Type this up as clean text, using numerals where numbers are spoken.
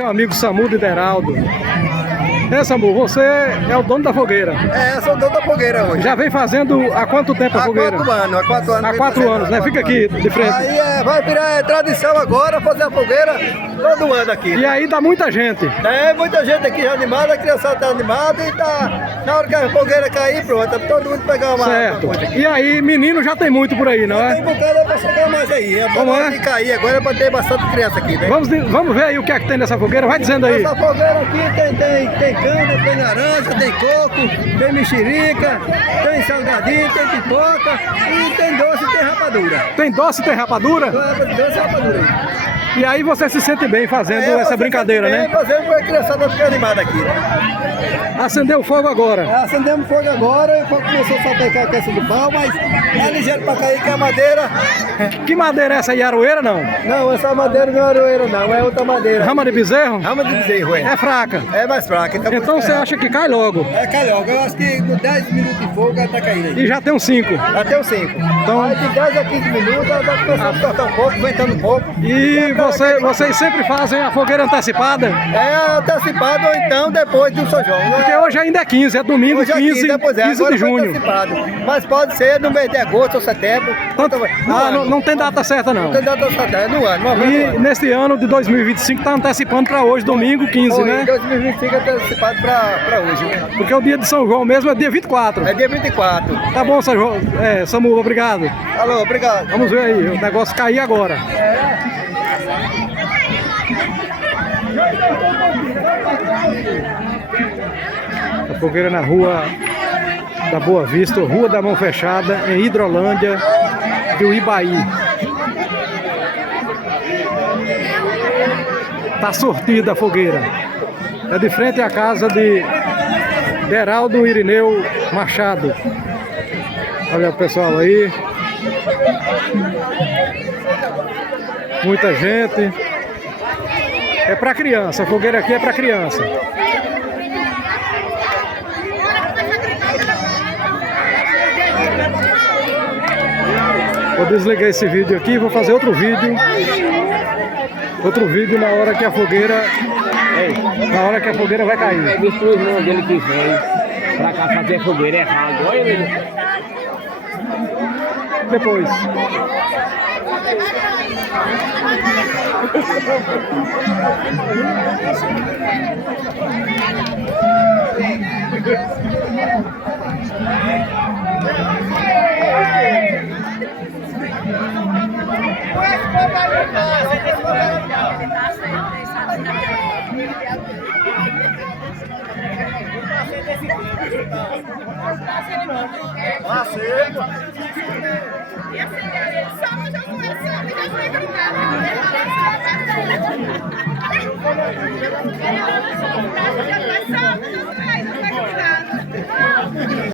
Seu amigo Samu de Deraldo. Samu, você é o dono da fogueira? Eu sou o dono da fogueira hoje. Já vem fazendo há quanto tempo a fogueira? Há 4 anos. Há 4 anos, né? Fica aqui de frente. Aí vai virar tradição agora fazer a fogueira todo ano aqui. E aí dá muita gente. Muita gente aqui já animada, a criançada tá animada e tá... Na hora que a fogueira cair, pronto, todo mundo pegar uma... Certo. E aí, menino já tem muito por aí, não é? Tem bocado pra chegar mais aí. Como é? De cair agora é pra ter bastante criança aqui, né? Vamos ver aí o que é que tem nessa fogueira, vai dizendo aí. Essa fogueira aqui tem cana, tem laranja, tem coco, tem mexerica, tem salgadinho, tem pipoca e tem doce e tem rapadura. Tem doce e tem rapadura? Doce e rapadura. E aí você se sente bem fazendo essa brincadeira, né? Fazendo para a criançada ficar animada aqui, né? Acendeu o fogo agora? Acendemos fogo agora, o fogo começou a salpicar a cabeça do pau, mas é ligeiro para cair, que é a madeira. Que madeira é essa aí? Aroeira não? Não, essa madeira não é aroeira não, é outra madeira. Rama de bezerro? Rama de bezerro, é fraca? É mais fraca. Então você acha que cai logo? Cai logo, eu acho que com 10 minutos de fogo ela tá caindo aí. E já tem uns 5? Já tem uns 5. Então... Aí de 10 a 15 minutos ela vai começar a cortar um pouco, ventando um pouco. E vocês sempre fazem a fogueira antecipada? Antecipada ou então depois do São João. Porque hoje ainda é 15, é domingo, 15 de junho. Mas pode ser no mês de agosto ou setembro. Não tem data certa não? Não tem data certa, é no ano. E neste ano de 2025 está antecipando para hoje, domingo 15, né? 2025 é antecipado para hoje, né? Porque o dia de São João mesmo é dia 24. É dia 24. Tá bom, Samu, obrigado. Alô, obrigado. Vamos ver aí, o negócio cair agora. A fogueira na rua da Boa Vista, Rua da Mão Fechada, em Hidrolândia do Ibaí. Tá sortida a fogueira. É de frente à casa de Deraldo Irineu Machado. Olha o pessoal aí. Muita gente. É para criança, a fogueira aqui é para criança. Vou desligar esse vídeo aqui e vou fazer outro vídeo. Outro vídeo na hora que a fogueira... Na hora que a fogueira vai cair. Disse o irmão dele que vem pra cá fazer fogueira errado. Olha ele. Depois. Só